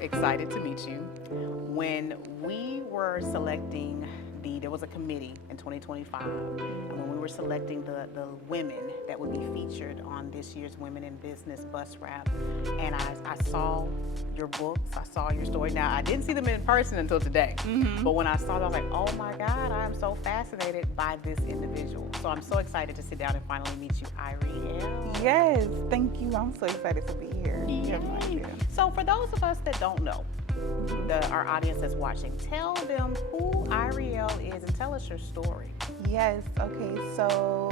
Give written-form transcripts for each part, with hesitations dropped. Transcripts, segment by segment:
Excited to meet you. When we were selecting there was a committee in 2025, and when we were selecting the women that would be featured on this year's Women in Business bus wrap, and I saw your books, I saw your story. Now, I didn't see them in person until today, but when I saw them, I was like, oh my God, I'm so fascinated by this individual. So I'm so excited to sit down and finally meet you, Irealle. Yes, thank you. I'm so excited to be here. You have no idea. So for those of us that don't know, our audience that's watching, tell them who Irealle is and tell us your story. Yes, okay, so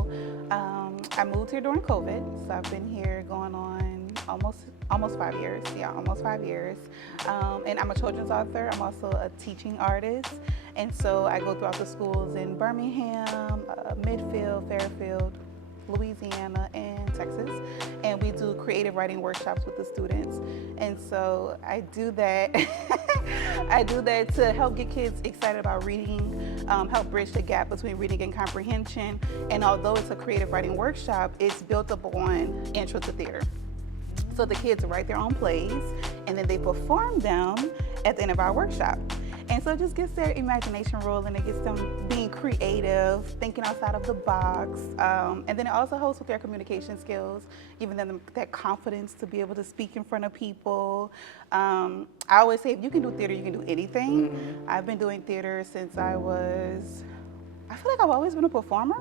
I moved here during COVID, so I've been here going on almost 5 years. Yeah, almost 5 years. And I'm a children's author. I'm also a teaching artist. And so I go throughout the schools in Birmingham, Midfield, Fairfield, Louisiana, and Texas, and we do creative writing workshops with the students. And so I do that I do that to help get kids excited about reading, help bridge the gap between reading and comprehension. And although it's a creative writing workshop, it's built up on intro to theater. So the kids write their own plays and then they perform them at the end of our workshop. And so it just gets their imagination rolling. It gets them being creative, thinking outside of the box. And then it also helps with their communication skills, giving them that confidence to be able to speak in front of people. I always say, if you can do theater, you can do anything. Mm-hmm. I've been doing theater since I feel like I've always been a performer,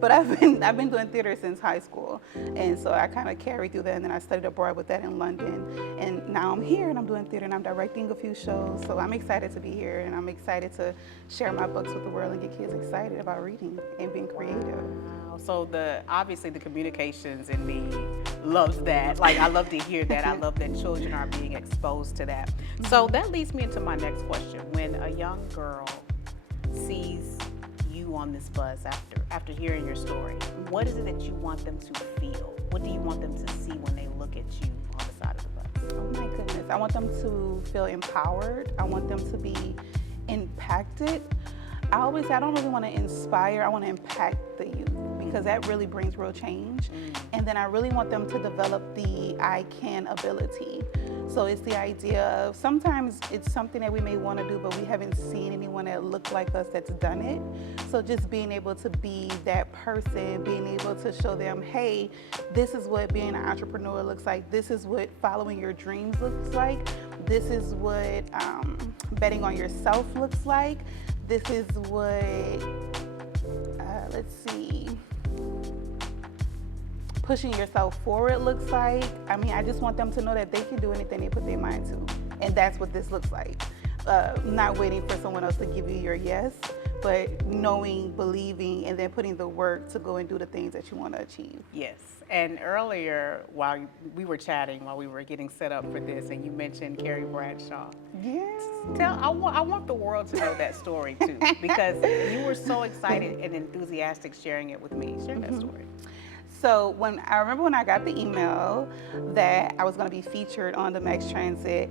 but I've been doing theater since high school. And so I kind of carried through that, and then I studied abroad with that in London. And now I'm here and I'm doing theater and I'm directing a few shows. So I'm excited to be here, and I'm excited to share my books with the world and get kids excited about reading and being creative. Wow. So obviously the communications in me loves that. Like, I love to hear that. I love that children are being exposed to that. So that leads me into my next question. When a young girl sees you on this bus after hearing your story, what is it that you want them to feel? What do you want them to see when they look at you on the side of the bus? Oh my goodness, I want them to feel empowered. I want them to be impacted. I always say I don't really want to inspire, I want to impact the youth, because that really brings real change. And then I really want them to develop the I can ability. So it's the idea of, sometimes it's something that we may want to do, but we haven't seen anyone that looked like us that's done it. So just being able to be that person, being able to show them, hey, this is what being an entrepreneur looks like. This is what following your dreams looks like. This is what betting on yourself looks like. This is what, pushing yourself forward looks like. I mean, I just want them to know that they can do anything they put their mind to. And that's what this looks like. Not waiting for someone else to give you your yes, but knowing, believing, and then putting the work to go and do the things that you want to achieve. Yes. And earlier, while we were chatting, while we were getting set up for this, and you mentioned Carrie Bradshaw. Yes. I want the world to know that story too, because you were so excited and enthusiastic sharing it with me. Share that story. So I remember when I got the email that I was going to be featured on the Max Transit,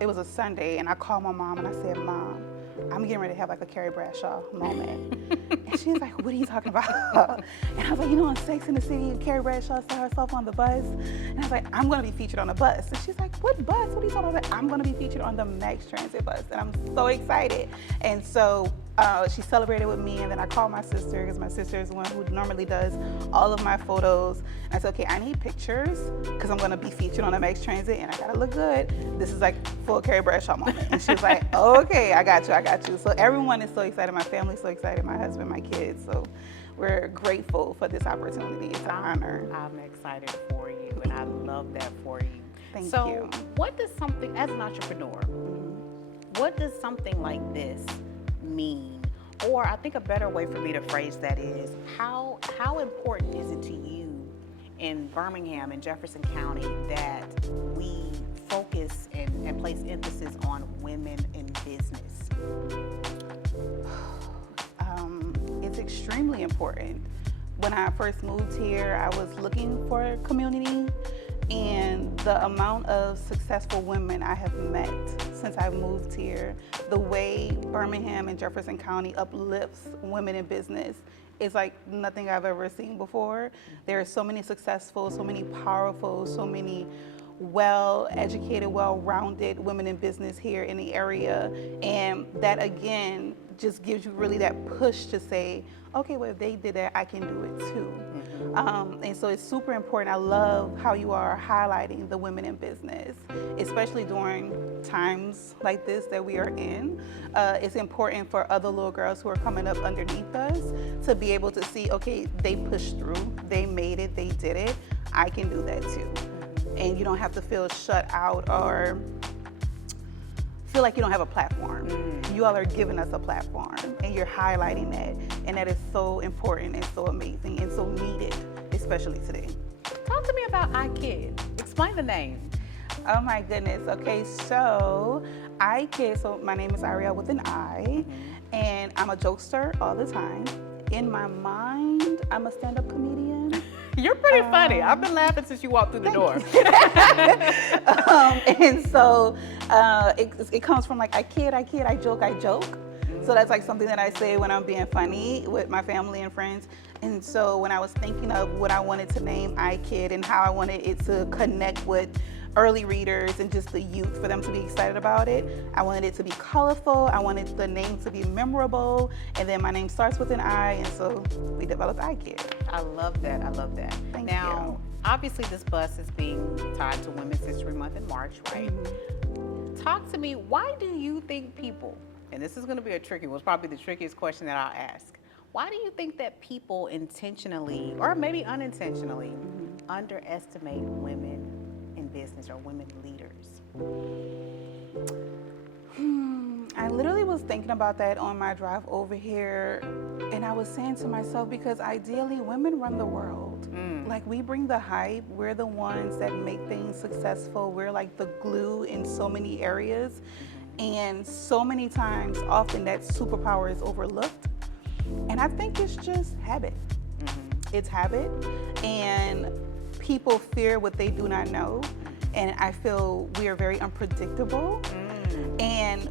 it was a Sunday, and I called my mom and I said, Mom, I'm getting ready to have like a Carrie Bradshaw moment. And she was like, what are you talking about? And I was like, on Sex and the City, Carrie Bradshaw saw herself on the bus. And I was like, I'm going to be featured on the bus. And she's like, what bus? What are you talking about? I'm going to be featured on the Max Transit bus. And I'm so excited. And so she celebrated with me, and then I called my sister, because my sister is the one who normally does all of my photos. And I said, okay, I need pictures, because I'm going to be featured on the Max Transit, and I got to look good. This is like full Carrie Bradshaw moment. And she was like, oh, okay, I got you. So everyone is so excited. My family's so excited, my husband, my kids. So we're grateful for this opportunity. It's an honor. I'm excited for you, and I love that for you. Thank you. So what does something, as an entrepreneur, what does something like this mean? Or I think a better way for me to phrase that is, how important is it to you in Birmingham and Jefferson County that we focus and place emphasis on women in business? It's extremely important. When I first moved here, I was looking for a community, and the amount of successful women I have met since I moved here, the way Birmingham and Jefferson County uplifts women in business is like nothing I've ever seen before. There are so many successful, so many powerful, so many well-educated, well-rounded women in business here in the area. And that again just gives you really that push to say, okay, well, if they did that, I can do it too. And so it's super important. I love how you are highlighting the women in business, especially during times like this that we are in. It's important for other little girls who are coming up underneath us to be able to see, okay, they pushed through, they made it, they did it. I can do that too. And you don't have to feel shut out or feel like you don't have a platform. You all are giving us a platform and you're highlighting that. And that is so important and so amazing and so needed, especially today. Talk to me about iKidd. Explain the name. Oh my goodness. Okay, so iKidd, so my name is Irealle with an I, and I'm a jokester all the time. In my mind, I'm a stand-up comedian. You're pretty funny. I've been laughing since you walked through the door. And so it comes from like, I kid, I joke. So that's like something that I say when I'm being funny with my family and friends. And so when I was thinking of what I wanted to name iKidd and how I wanted it to connect with early readers and just the youth, for them to be excited about it, I wanted it to be colorful. I wanted the name to be memorable. And then my name starts with an I, and so we developed iKidd. I love that. I love that. Thank now, you. Obviously, this bus is being tied to Women's History Month in March, right? Talk to me. Why do you think people, and this is going to be a tricky one, it's probably the trickiest question that I'll ask. Why do you think that people intentionally, or maybe unintentionally, underestimate women in business or women leaders? I literally was thinking about that on my drive over here, and I was saying to myself, because ideally women run the world. Like, we bring the hype, we're the ones that make things successful, we're like the glue in so many areas, and so many times, often that superpower is overlooked. And I think it's just habit. It's habit, and people fear what they do not know. And I feel we are very unpredictable. And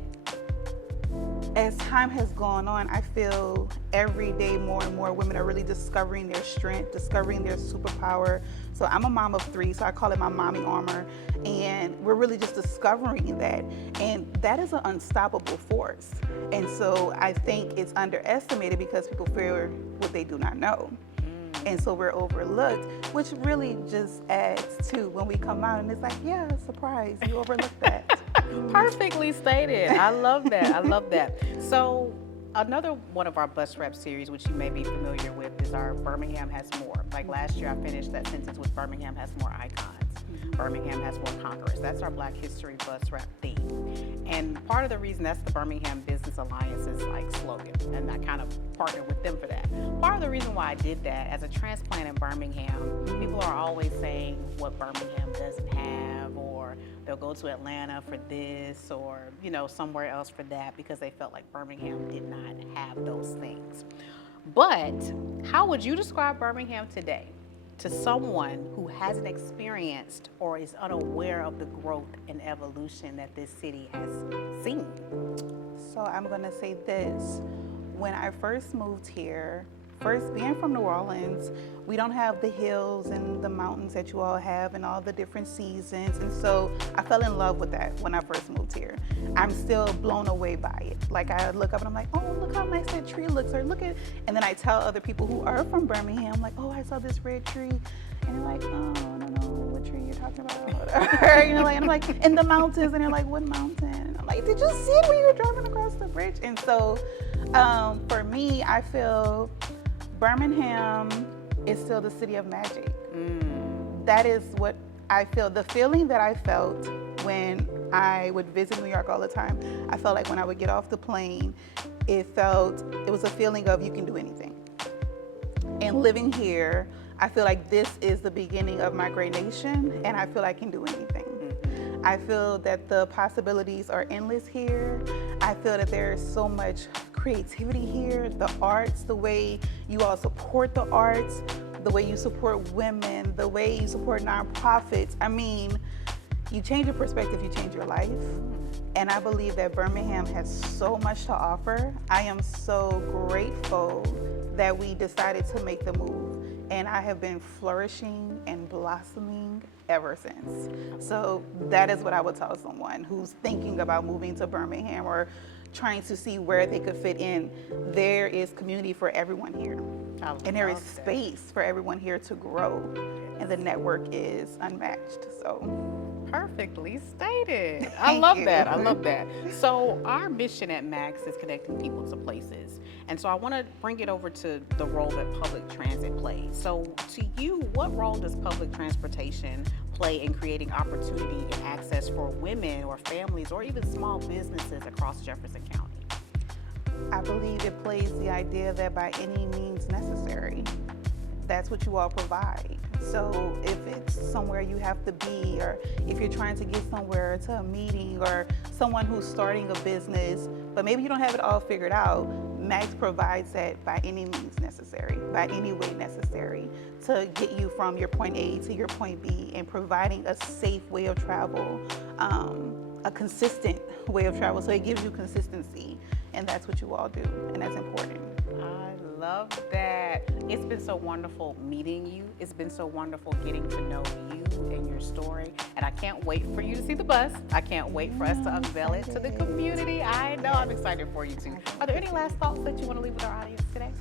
as time has gone on, I feel every day more and more women are really discovering their strength, discovering their superpower. So I'm a mom of 3, so I call it my mommy armor. And we're really just discovering that. And that is an unstoppable force. And so I think it's underestimated because people fear what they do not know. And so we're overlooked, which really just adds to when we come out and it's like, yeah, surprise, you overlooked that. Perfectly stated. I love that. I love that. So another one of our bus rep series, which you may be familiar with, is our Birmingham Has More. Like last year, I finished that sentence with Birmingham Has More Icons. Birmingham Has More Conquerors. That's our Black History bus rep theme. And part of the reason, that's the Birmingham Business Alliance's like slogan, and I kind of partnered with them for that. Part of the reason why I did that, as a transplant in Birmingham, people are always saying what Birmingham doesn't have, or they'll go to Atlanta for this, or somewhere else for that, because they felt like Birmingham did not have those things. But how would you describe Birmingham today to someone who hasn't experienced or is unaware of the growth and evolution that this city has seen? So I'm gonna say this. When I first moved here, first being from New Orleans, we don't have the hills and the mountains that you all have and all the different seasons. And so I fell in love with that when I first moved here. I'm still blown away by it. Like, I look up and I'm like, oh, look how nice that tree looks, or look at, and then I tell other people who are from Birmingham, like, oh, I saw this red tree. And they're like, oh, I don't know what tree you're talking about. Or, and I'm like, in the mountains. And they're like, what mountain? And I'm like, did you see it when you were driving across the bridge? And so for me, I feel Birmingham is still the city of magic. That is what I feel. The feeling that I felt when I would visit New York all the time, I felt like when I would get off the plane, it was a feeling of you can do anything. And living here, I feel like this is the beginning of my great nation, and I feel I can do anything. I feel that the possibilities are endless here. I feel that there's so much creativity here, the arts, the way you all support the arts, the way you support women, the way you support nonprofits. I mean, you change your perspective, you change your life. And I believe that Birmingham has so much to offer. I am so grateful that we decided to make the move. And I have been flourishing and blossoming ever since. So that is what I would tell someone who's thinking about moving to Birmingham or trying to see where they could fit in. There is community for everyone here. And there is space for everyone here to grow. And the network is unmatched. So Perfectly stated. I Thank love you. that. I love that. So our mission at Max is connecting people to places. And so I want to bring it over to the role that public transit plays. So to you, what role does public transportation play in creating opportunity and access for women or families or even small businesses across Jefferson County? I believe it plays the idea that by any means necessary, that's what you all provide. So if it's somewhere you have to be, or if you're trying to get somewhere to a meeting, or someone who's starting a business, but maybe you don't have it all figured out, Max provides that by any means necessary, by any way necessary, to get you from your point A to your point B, and providing a safe way of travel, a consistent way of travel. So it gives you consistency, and that's what you all do, and that's important. I love that. It's been so wonderful meeting you. It's been so wonderful getting to know you and your story. And I can't wait for you to see the bus. I can't wait for us to unveil it to the community. I know I'm excited for you too. Are there any last thoughts that you want to leave with our audience today?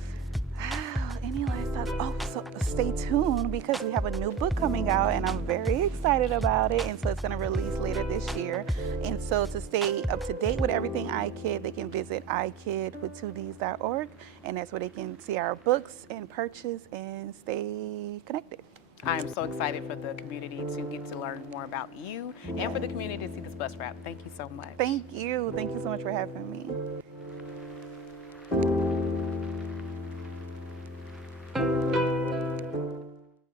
Any last thoughts? Oh, so stay tuned because we have a new book coming out and I'm very excited about it. And so it's going to release later this year. And so to stay up to date with everything iKidd, they can visit iKidd.org, and that's where they can see our books and purchase and stay connected. I am so excited for the community to get to learn more about you and for the community to see this bus wrap. Thank you so much. Thank you. Thank you so much for having me.